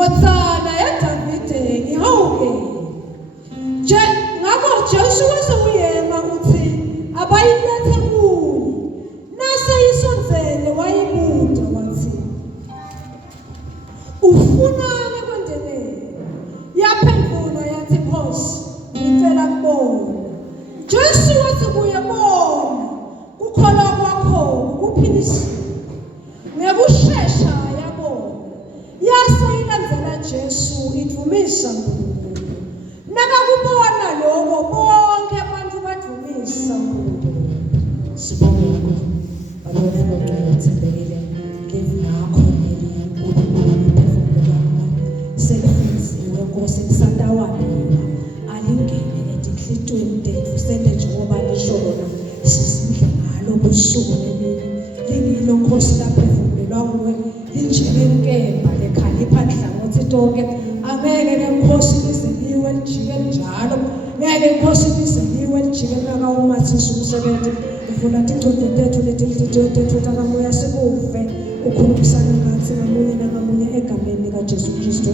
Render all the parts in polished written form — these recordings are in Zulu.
Votsana ya Davide, Yahweh. nakakubona lokho bonke abantu badumisa uNkulunkulu. Sibonge ngakho balona bongcwele thembekile ngakho uNkulunkulu uphefumula sekwenziwe Nkosi kusatawabiwa alingene ezinhlitweni tethu sende njengoba lisho lona sizindle ngalo kusuku nemini lingilo Nkosi laphefumulelwa kuwe linjengenkemba lekhalipha nhlangothi tonke angeke ke Nkosi liseliwe lijike njalo ngeke Nkosi liseliwe lijike nakawumathisa umsebenzi ufuna ticuncu tethu letinhlitiyo tethu takamoya sikuve ukhulumisana nathi ngamunye nangamunye egameni likaJesu Kristu.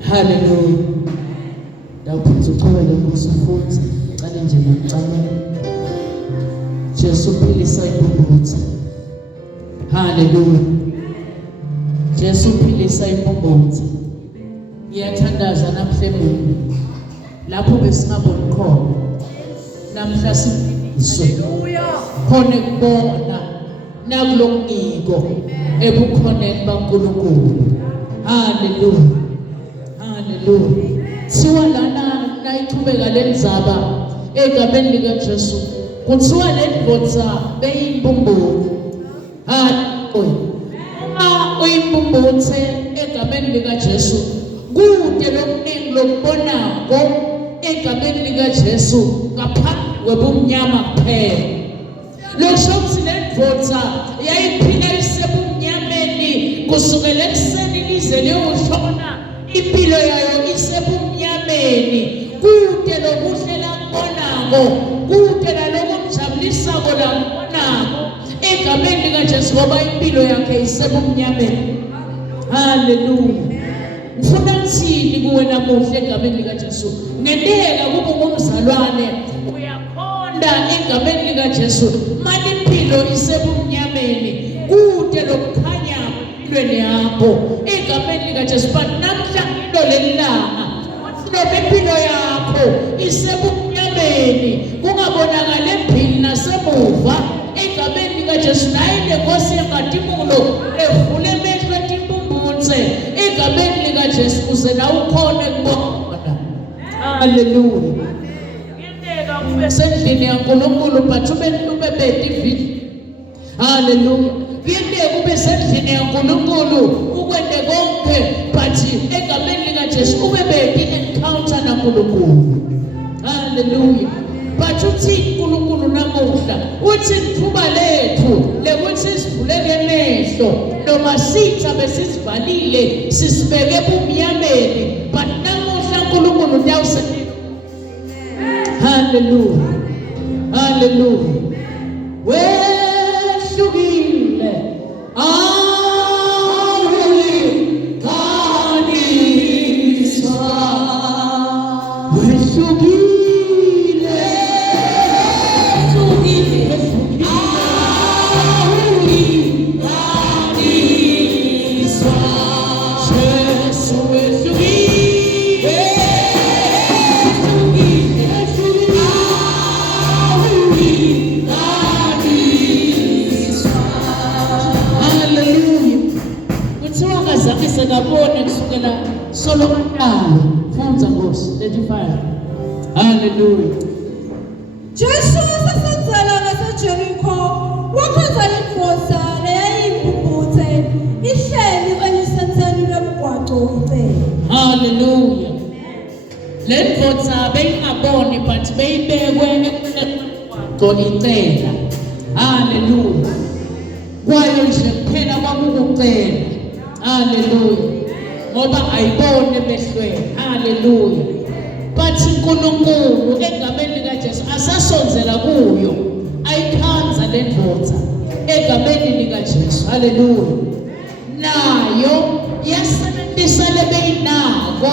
Hallelujah. Dawuphutha uqhubeke ngokufuthi cala nje ngicela Jesu philisa imbumbutho. Hallelujah. Jesu philisa imbumbutho. Ngiyathandaza namhlanje lapho besingaboni khona namhla sisho khona kubona nakulokungiko ebukhoneni baNkulunkulu. Hallelujah. Hallelujah. Siwa lana nayithubeka lenzaba egameni likaJesu kuthiwa lendvodza beyimbumbulo. Hallelujah. Uyimbumbuthe egameni likaJesu kude lokuningi lokubonako egameni likaJesu ngaphandle kwebumnyama kuphela. Lokho ukuthi lendvodza yayiphila isebumnyameni kusukela ekuseni lize liyoshona impilo yayo isebumnyameni kude lokuhle lakubonako kude nalokumjabulisako lakubonako egameni likaJesu ngoba impilo yakhe isebumnyameni. Hallelujah. Ngifuna ngithini kuwe namuhla egameni likaJesu ngendeka kube ngumzalwane uyakhonda egameni likaJesu manje impilo isebumnyameni kude lokukhanya empilweni yakho egameni likaJesu. But namhla into lelilanga uthi impilo yakho isebumnyameni kungabonakala emphini nasemuva egameni likaJesu naye lenkosi yangadimulo evule emehlo etimbumbuthe egameni likaJesu uze nawe ukhone kubona. Hallelujah. Ngiyeka kube sendlini yaNkulunkulu but ube bedi. Hallelujah. Ngiyeka kube sendlini yaNkulunkulu ukwende konke but egameni likaJesu ube bedi encounter naNkulunkulu. Hallelujah. But uthi uNkulunkulu namuhla uthi ithuba lethu lekuthi sivuleke emehlo noma sitha besisivalile sisibeke ebumnyameni but namuhla uNkulunkulu uyawusinika. Hallelujah. Hallelujah. Wehlukile awulinganiswa wehlukile ngabone kusukela Solomon funza Nkosi 35. Hallelujah. Jesu wasasenzela ngaseJerikho wakhonza indvodza leyayimbumbuthe ihleli elisenzeni lomgwaqo ucela. Hallelujah. Le ndvodza beyingaboni but beyibekwe emgwaqo icela. Hallelujah. Kwayo nje kuphela kwakukucela. Hallelujah. Ngoba ayibone emehlweni. Hallelujah. But uNkulunkulu egameni likaJesu asasonzela kuyo ayikhanza lendvodza egameni likaJesu. Hallelujah. Nayo yasebenzisa lebeyinako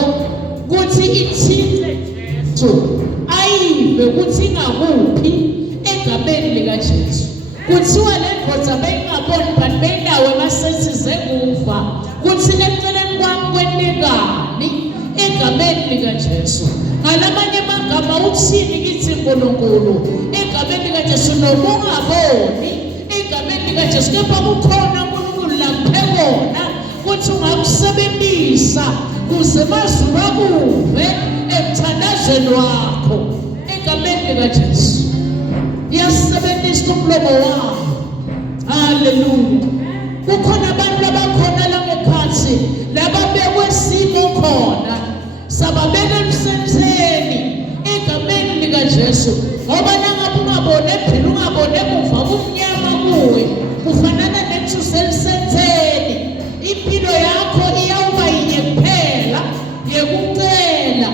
ukuthi ithinte Jesu ayive ukuthi ingakuphi egameni likaJesu. Kuthiwa lendvodza beyingaboni but beyinawo emasesize kufa kuthi leceleni kwami kwentekani egameni likaJesu. Ngalamanye amagama uthini kithi uNkulunkulu egameni likaJesu noma ungaboni egameni likaJesu kepha kukhona uNkulunkulu la kuphekona kuthi ungakusebenzisa kuze mazulu akuve emthandazweni wakho egameni likaJesu. Yasebenzisa umlomo wakho. Haleluya. Kukhona abantu abakhona la ngekhathi lababekwe simo khona sababeka emsenzeni egameni likaJesu. Ngoba nangabe ungabone phela ungabone emuva kumnyama kuwe kufanana nesemsenzeni. Impilo yakho iyawuba yinye kuphela yekucela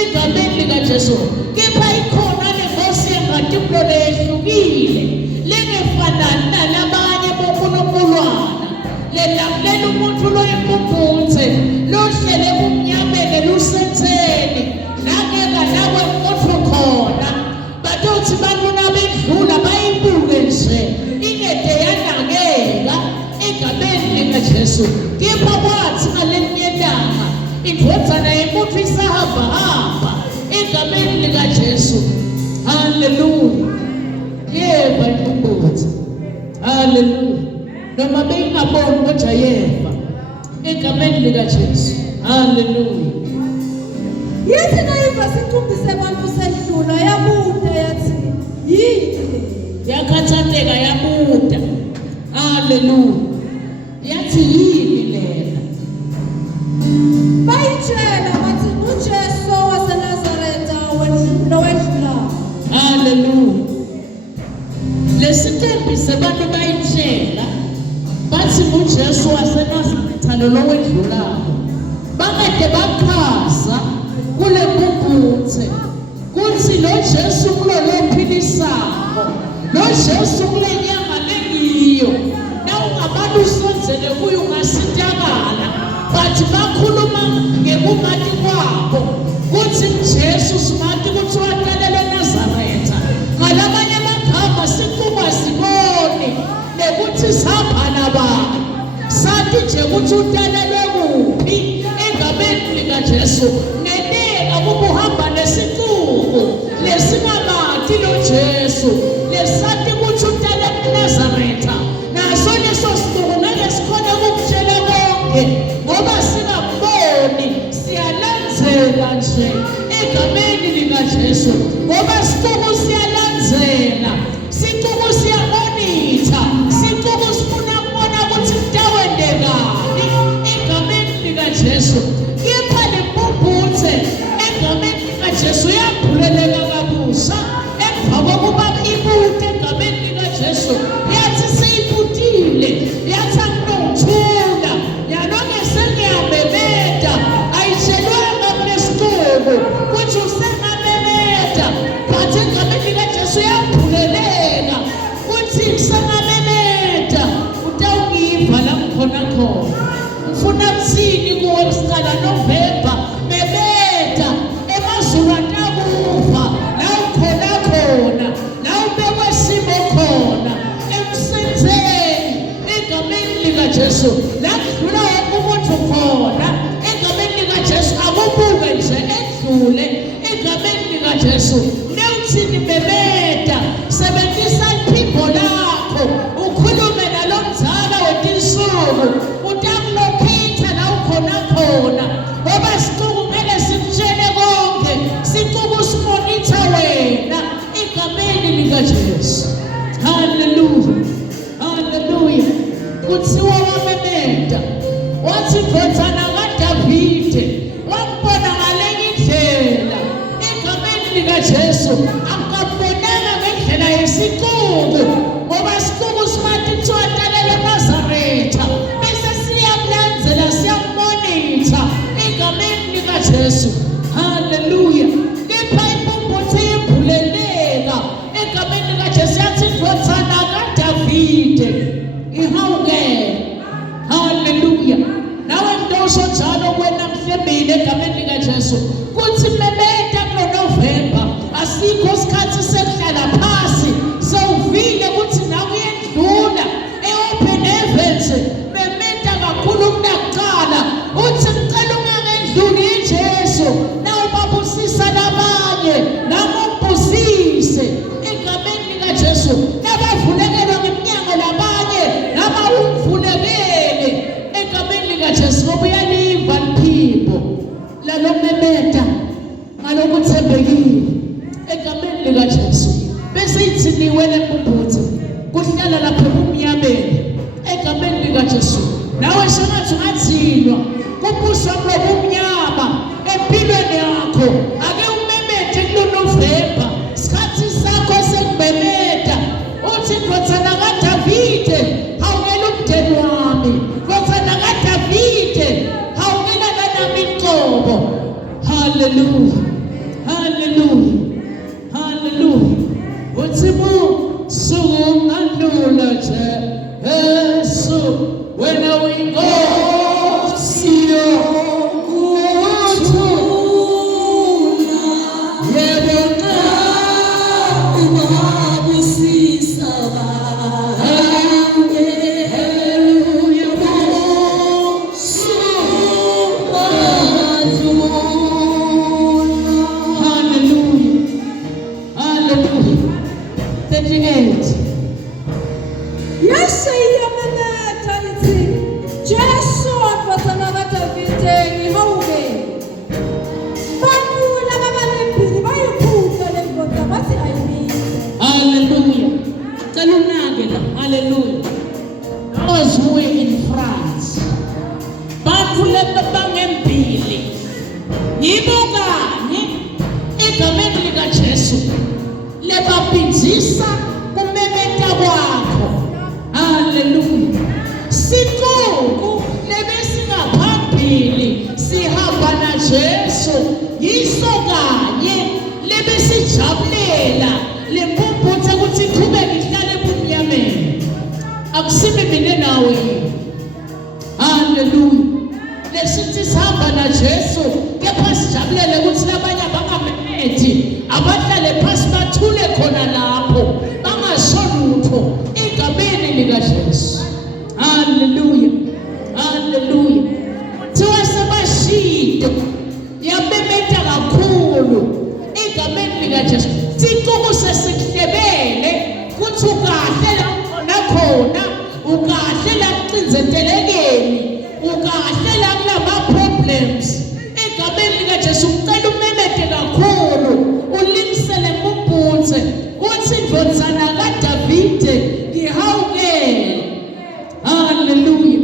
egameni likaJesu. Kepha ikhona lenkosi yengatimlo leyehlukile lengefanani nalabanye bonkulunkuluwana lelamulela umuntu loyimpumputhe lohlele kumnyameni lusenzeni nangeka nawe kodwa khona badothi bantwana bedlula bayibuke nje ingede yanangeka egameni likaJesu. Kepha kwathi ngalenyendanga indvodzana yomuntu isahamba egameni likaJesu. Haleluya. Yeva impumputhe. Haleluya. Noma beyingaboni kodwa yeva egameni likaJesu. Haleluya. Yethi nayiva siqumbi sebantu sedlula yabuda yathi yini Yakhathateka yabuda. Haleluya. Yathi yini lena? bayitshela bathi uJesu waseNazaretha lowedlula. Haleluya. Lesitembi sebantu bayitshela bathi uJesu waseNazaretha lowedlulayo. Bangade bachaza kule mpumputhe kuthi lo Jesu kulolophilisako lo Jesu kule nyanga lengiyo nawungabantu usonzele kuyo ungasintakala bathi bakhuluma ngekungathi kwabo kuthi Jesu simathi kuthi watalelwe eNazaretha ngalabanye amagama sikuba sibone nekuthi sihamba nabani sathi nje kuthi utalelwe kuphi egameni likaJesu neneka kubuhamba nesituko lesingamathi lo Jesu lesathi kuthi utalelwe eNazaretha naso leso situko ngeke sikhona ukutshela konke ngoba singaboni siyalandzela nje egameni likaJesu ngoba situko siyalandzela situko siyamonitha situko sifuna ukubona ukuthi kutawendekani egameni likaJesu. Kepha lempumputhe egameni likaJesu yaphuleleka kabusha emva kokuba ibute egameni likaJesu yathi seyibutile yathi anginokuthula yalonge sengiyabebeda ayitshelwanga kulesituko kuthi usengabebeda but egameni likaJesu yaphuleleka kuthi sengabebeda utawungiva la ngikhona khona. Ufuna kuthini kuwe kusiqala November bebeda emazulu atakuva la ukhona khona la ubekwe simo khona emsenzeni egameni likaJesu la kudlula wonke umuntu khona egameni likaJesu akubuke nje edlule egameni likaJesu. Newuthini bebeda sebenzisa iphimbo lakho ukhulume nalo mzala wetinsuku utakulokhetha la ukhona khona ngoba sicuku kumele sikutshele konke sicuku simonitha wena egameni likaJesu. Haleluya. Haleluya. Kuthiwa wamemeda wathi indvodzana kaDavide wambona ngalenye indlela egameni likaJesu akabonanga ngendlela yesicuku ngoba isicuku simathi kuthiwa talelwe eNazaretha bese siyamlandzela siyamonitha egameni likaJesu. Haleluya. Kepha impumputhe yembuleleka egameni likaJesu yathi indvodzana kaDavide ihawukele. Haleluya. Nawe ndosho njalo kwena mhlembile egameni likaJesu kuthi memeda kulo November asikho isikhathi sekuhlala phasi sewuvile kuthi nawe uyendlula e-open heavens memeda kakhulu kunakuqala uthi ngicela ungangendluli iJesu nawe babusisa labanye nami ubusise egameni likaJesu nabavulekelwa ngeminyango labanye nama uvulekele egameni likaJesu ngoba uyaliva liphimbo. umemeta ngalokuthembekile egameni likaJesu bese ithiniwe lempuphuthi kuhlala lapha kumnyameni egameni likaJesu nawe sengathi ungathinwa kubuswa ngobumnyama empilweni yakho ake umemete kuloNovember isikhathi sakho sekumemeta uthi ndothana kaDavide hawungela umndeni wami ndothana kaDavide hawungela nami inqobo. Hallelujah, hallelujah, hallelujah. Utsibu sunganula Jesu wena winkosi yokuthula yebo ngabusisa Hallelujah. I was way in France. Bathuleka bangembili. Yibokanye egameni likaJesu lebaphinzisa kumemeta kwakho. Hallelujah. Sikuku lebesingaphambili sihamba naJesu yiso kanye lebesijabulela lempumputhe ukuthi iqhubeke ihlale kumnyameni. Akusimi mina nawe. Hallelujah. Lesithi sihamba naJesu kepha sijabulele ukuthi labanye abangamemethi abahlale phansi bathule khona lapho bangasho lutho egameni likaJesu. Hallelujah, hallelujah. Thiwa sebashide yamemeta kakhulu egameni likaJesu. Sikuku sesihlebele kuthi ukahle la khona ukahle la kucinzetelekeni ukahle la kulama problems egameni likaJesu ucela umemete kakhulu ulimisele mpumputhe uthi ndothana kaDavide ngihawukele. Hallelujah,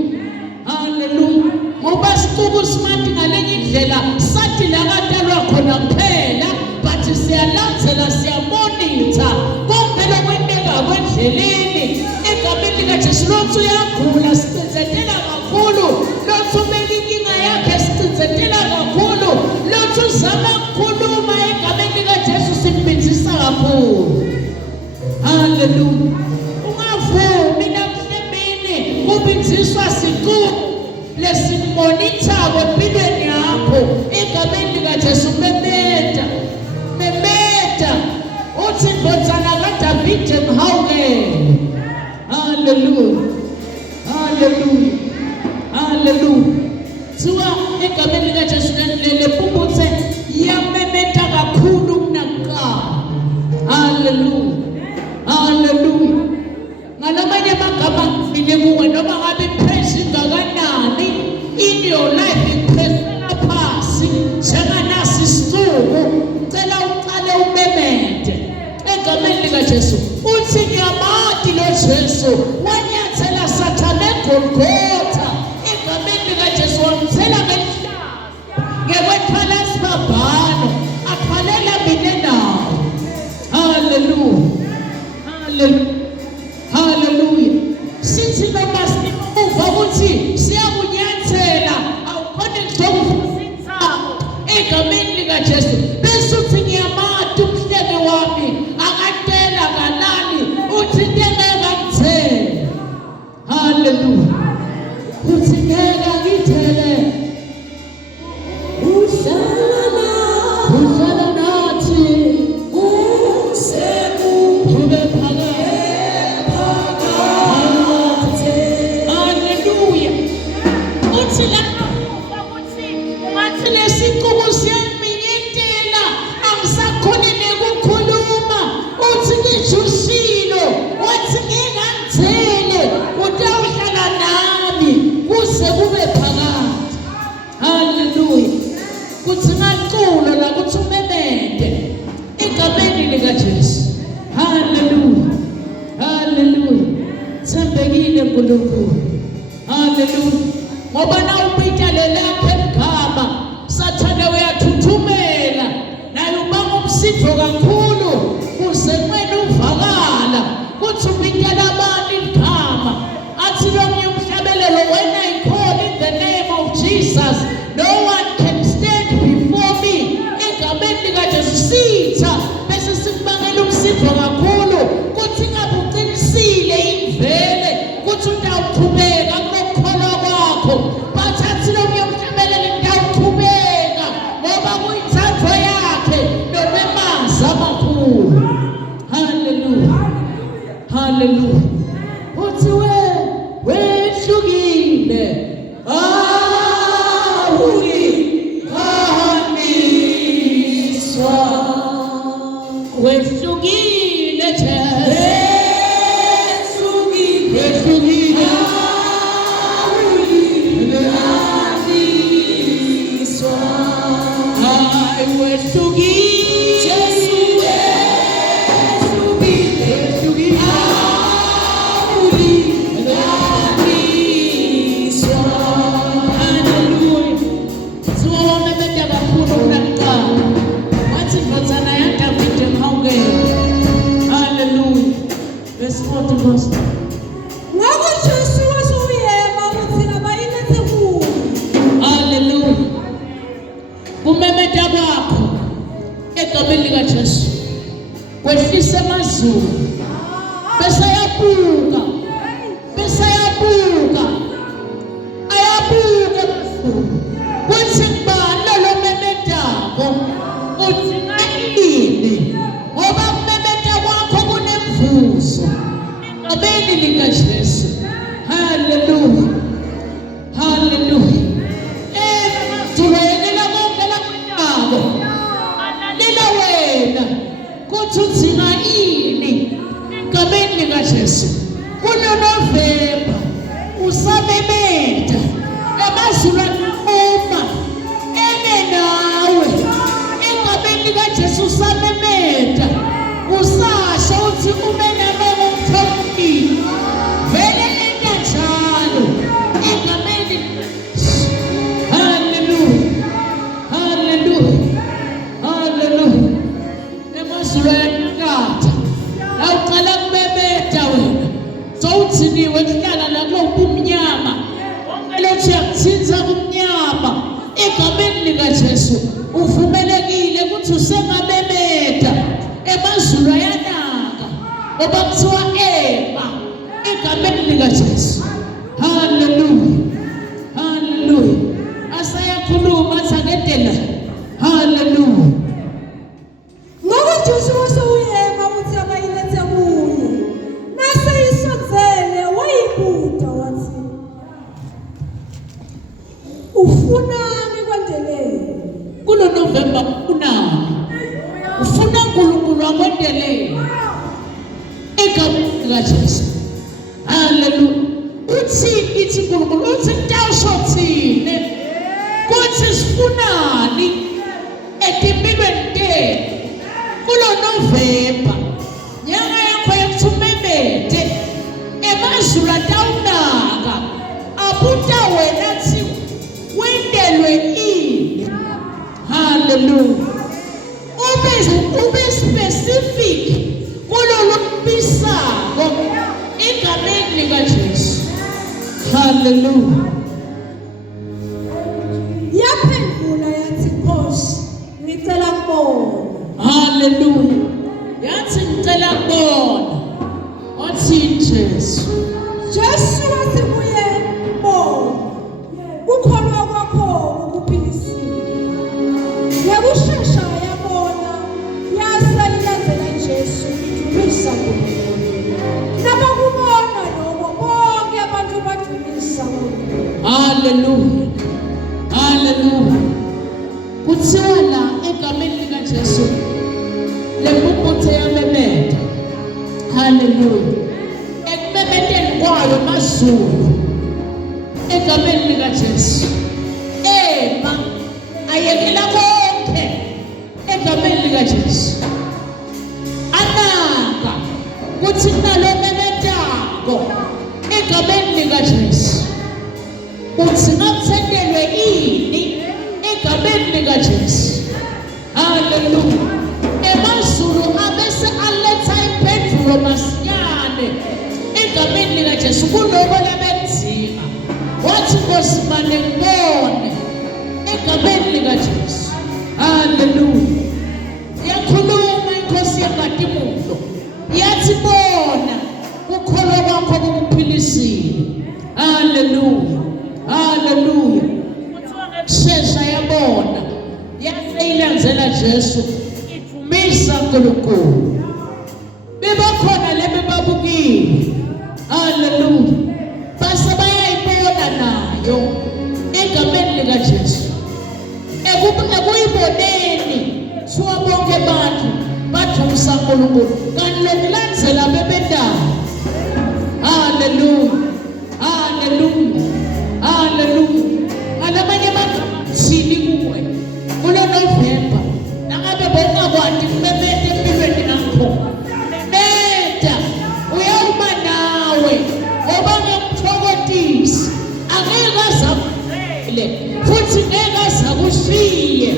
hallelujah. Ngoba sikuku smart ngalenye indlela sathi la kadalwa khona kuphela but siyalandzela siyamonitha konke lokwenteka kwendleleni egameni likaJesu. Lothu uyagula sicinzetela kakhulu, lothu umele inkinga yakhe sicinzetela kakhulu, lothu uzama ukukhuluma egameni likaJesu simbizisa kakhulu. Hallelujah. Ungavumi nakuhlebini kubiziswa siku lesimonitha kwempilweni yakho egameni likaJesu. Memeta, memeta uthi ndothana kaDavide ngihawukele. Hallelujah, hallelujah, hallelujah. Thiwa egameni likaJesu lempumputhe yamemeta kakhulu kunakuqala. Hallelujah, hallelujah. Ngalamanye amagama ngibile kuwe noma ngabe iphreshi ngakanani in your life iphresela phasi njenganasi isisuku cela uqale umemete egameni likaJesu. Uthi ngiyamati lo Jesu wanyathela Sathane eGolgotha egameni likaJesu wamthela ngehlazo ngekwethala isibabhano athwalela mina nawe. Hallelujah, hallelujah, hallelujah. Sithi noma simuva ukuthi siyakunyathela awukhona ngizokufusithayo egameni likaJesu bese uthi ngiyamati umhlebe wami akatela kanani uthi ngeke ngithele. Hallelujah. Uthi ngeke ngithele uhlala nathi ube phakathi. Hallelujah. Uthi la ukuthi ungathi lesikuku siyaminyetela angisakhona nekukhuluma uthi ngijusilo wathi ngingangithele utawuhlala umculo la kuthi umemede egameni lika Jesu. Hallelujah. Hallelujah. Thembekile uNkulunkulu. Hallelujah. Ngoba na upita lelakhe igama Sathane uyathuthumela naye ubanga umsitho kakhulu kuze kwena uvakala kuthi ubitela abantu igama athi lo myumhlabelelo when I call in the name of Jesus no one can stand before me egameni lika Jesu sitha bese sikubangela umsitho kakhulu kuthi ngabe uqinisile imvele kuthi utawuqhubeka kulokukholwa kwakho bathathi lo myumhlabelelo ndawuqhubeka ngoba kuyithatho yakhe nobemazi amakhulu. Hallelujah. Hallelujah. Uthi wehlukile awulinganiswa wehlukile wehlukile awulinganiswa Ngoba Jesu wasuyema ukuthi abayilethe kuye. Hallelujah. Kumemeda kwakho egameni lika Jesu kwehlisa amazulu bese ayabuka ayabuka kuthi ngibani lo memedako uthi ngayini ngoba kumemeda kwakho kunemvuzo egameni lika Jesu. Hallelujah. Hallelujah. Tuwena konke lakwabo alalela wena kuthi uthina ini egameni lika Jesu kuno November usamemeda emazulu uma ene nawe egameni lika Jesu usamemeda usasho uthi umename ngomthombi vele enta njalo egameni. Hallelujah. Hallelujah. Hallelujah. Emazulu ayakatha awuqala kumemeda wena sowuthiniwe kuhlala la kulobumnyama wonke lothi yakuthinza kumnyama egameni lika Jesu uvumelekile ukuthi usemamemeda emazulu ayanaka ngoba kuthiwa ema egameni lika Jesu. Hallelujah. Hallelujah. Asayakhuluma athakendela. Hallelujah. Ngoba Jesu wasuyema ukuthi abayilethe kuye. Nase isonzele wayibuta wathi ufunani kwendelele Kulo November ufunani? Ufuna uNkulunkulu akwendelele egameni lika Jesu. Hallelujah. Uthi ithi uNkulunkulu uthi ntawusho thine kuthi sifunani etimpilweni tenu kulo November nyanga yakho yokuthumemede emazulu atawunaka abuta wena thi wendelwe ini. Hallelujah. Ube specific kulo lokubisako egameni lika Jesu. Hallelujah. yaphendula yathi Nkosi ngicela kubona. Hallelujah. Yathi ngicela kubona. Wathi Jesu. Jesu wathi kuye bona ukholwa kwakho ukuphilisile. Yakushesha yabona yasayilandela Jesu idumisa kuNkulunkulu. Nabakubona lokho bonke abantu badumisa kuNkulunkulu. Hallelujah. Hallelujah. Kuthiwa la egameni lika Jesu lempuputhe yamemeda. Hallelujah. Ekumemedeni kwayo amazulu egameni lika Jesu ema ayekela konke Hallelujah. Emazulu abese aletha impendulo masinyane egameni likaJesu kunoba labenzima. Wathi Nkosi mane ngibone egameni likaJesu. Hallelujah. Yakhuluma inkosi yangadimulo. Yathi bona ukholwa kwakho kukuphilisile. Hallelujah. Hallelujah. Shesha yabona. Yaseyilandzela Jesu. Misa nkulunkulu. Bebakhona lebebabukile. Hallelujah. Base bayayibona nayo egameni likaJesu. Ekuyiboneni suwa bonke abantu bathumsa nkulunkulu. Kanti lokulandzela bebendala. Hallelujah. Hallelujah. Hallelujah. Alamanye abantu sini kuwe. Kulo November. Nangabe bongakwadi kumemete empilweni nakho. Memeta. Uyawuma nawe. Ngoba ngiyakuthokozisa. Angeke azakuzele. Futhi ngeke azakushiye.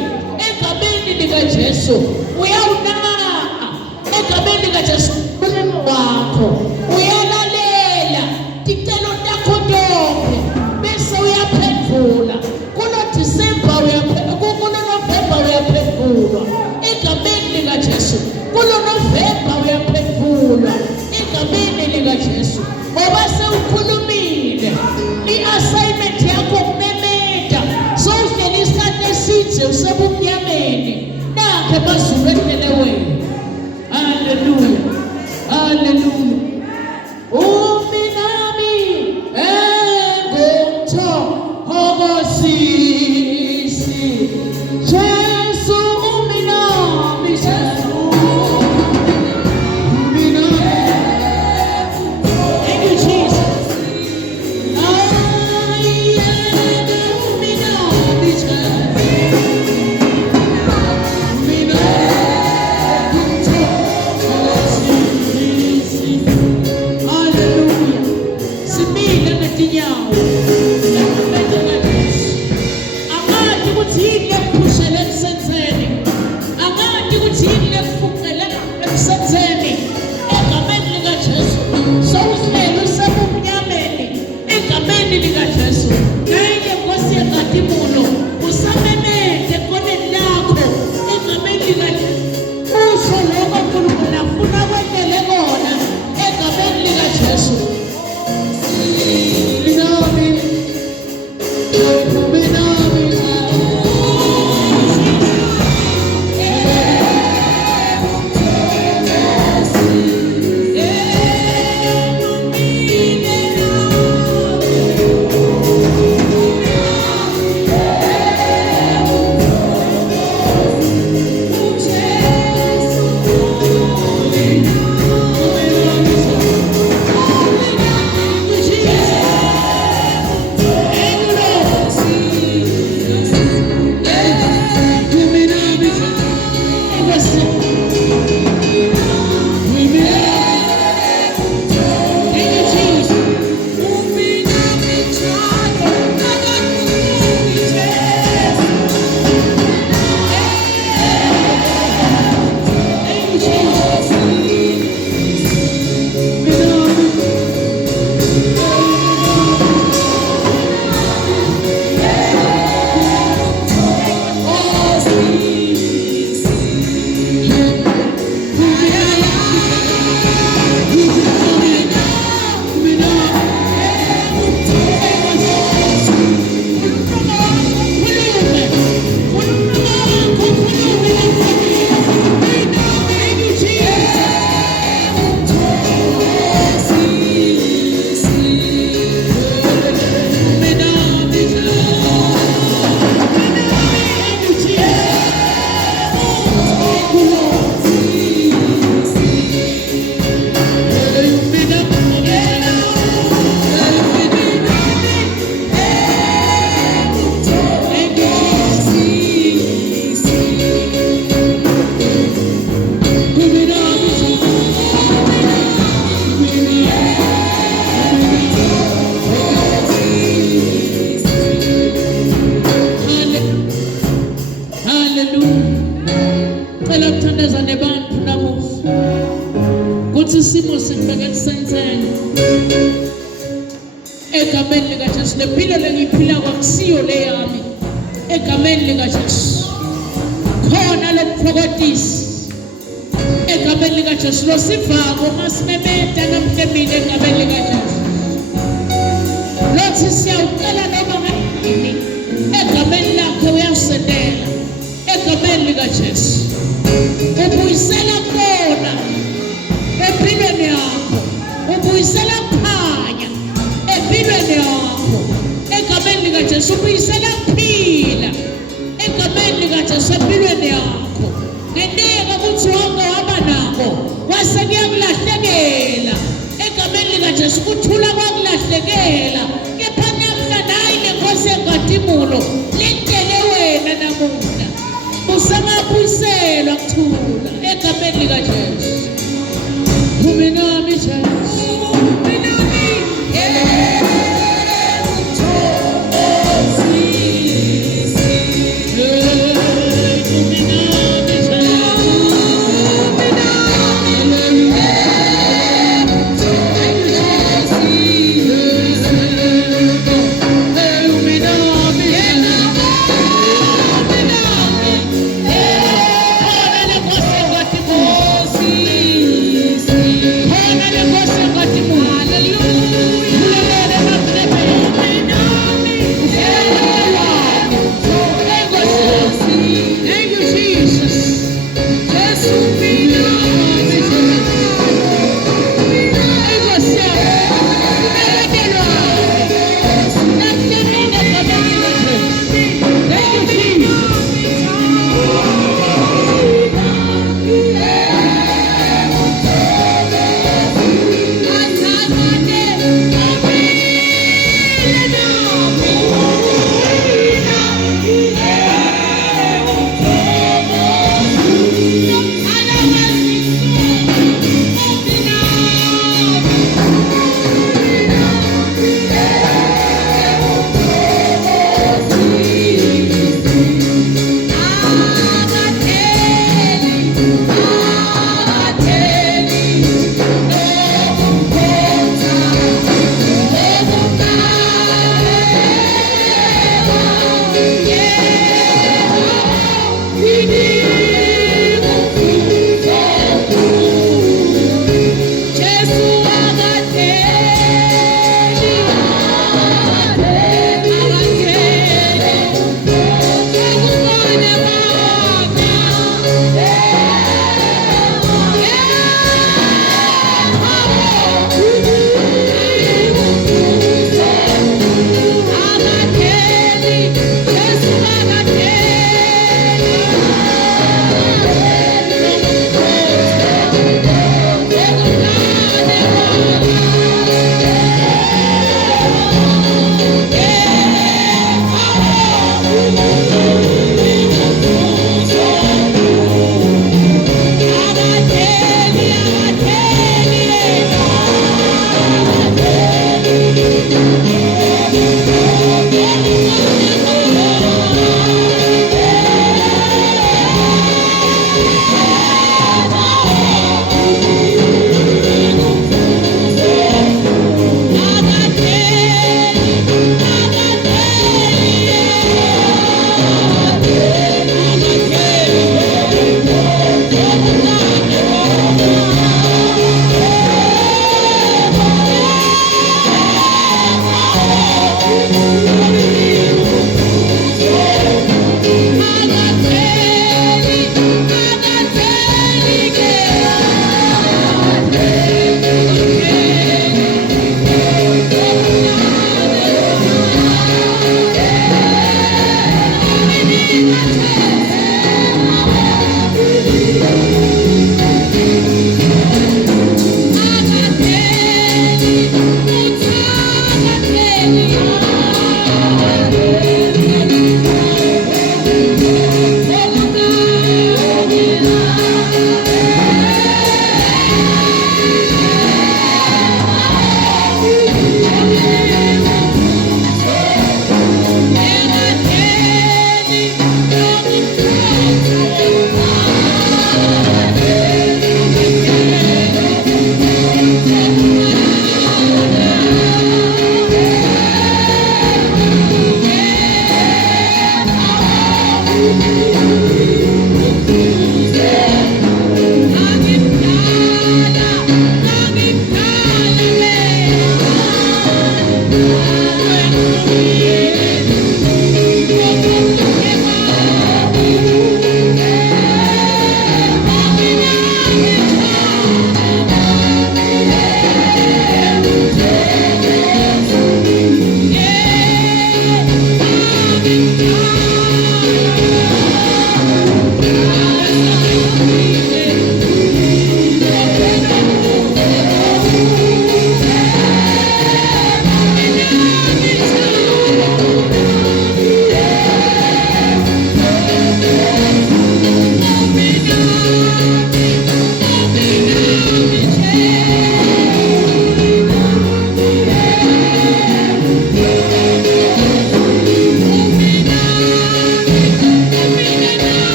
Egameni likaJesu. Uyawunaka. Egameni likaJesu. Umlimo wakho. Uyalalela. Ticelo takho tonke. Bese uyaphendula. Kulo December kulo November uyaphendulwa. Egameni likaJesu. Kulo November uyaphendulwa. Egameni likaJesu. Ngoba sewukhulumile. I-assignment yakho kumemeta. Sowuhleli isikhathi eside usebumnyameni. Nakhe emazulu ehlele wena. Hallelujah. Hallelujah. Uminami engumthokozisi. Jesu uminami. Jesu uminami. Thank you, Jesus. Cela ukuthandaza nebantu namuhla kuthi isimo sibheke kusenzele egameni likaJesu. Lempilo lengiyiphila kwakusiyo le yami egameni likaJesu. Khona lokuphrokotisa egameni likaJesu. Lo sivako masimemeda namhle mina egameni likaJesu. Lothi siyawucela noma ngani egameni lakhe uyasendela egameni likaJesu. Ubuyisela khona empilweni yakho, ubuyisela kukhanya empilweni yakho egameni likaJesu. Ubuyisela kuphila egameni likaJesu empilweni yakho. Ngendeka ukuthi wonke waba nako wase kuyakulahlekela egameni likaJesu. Kuthula kwakulahlekela kepha namhla nayi lenkosi yenkadimulo lentele wena namuhla usamabuyiselwa kuthula egameni likaJesu.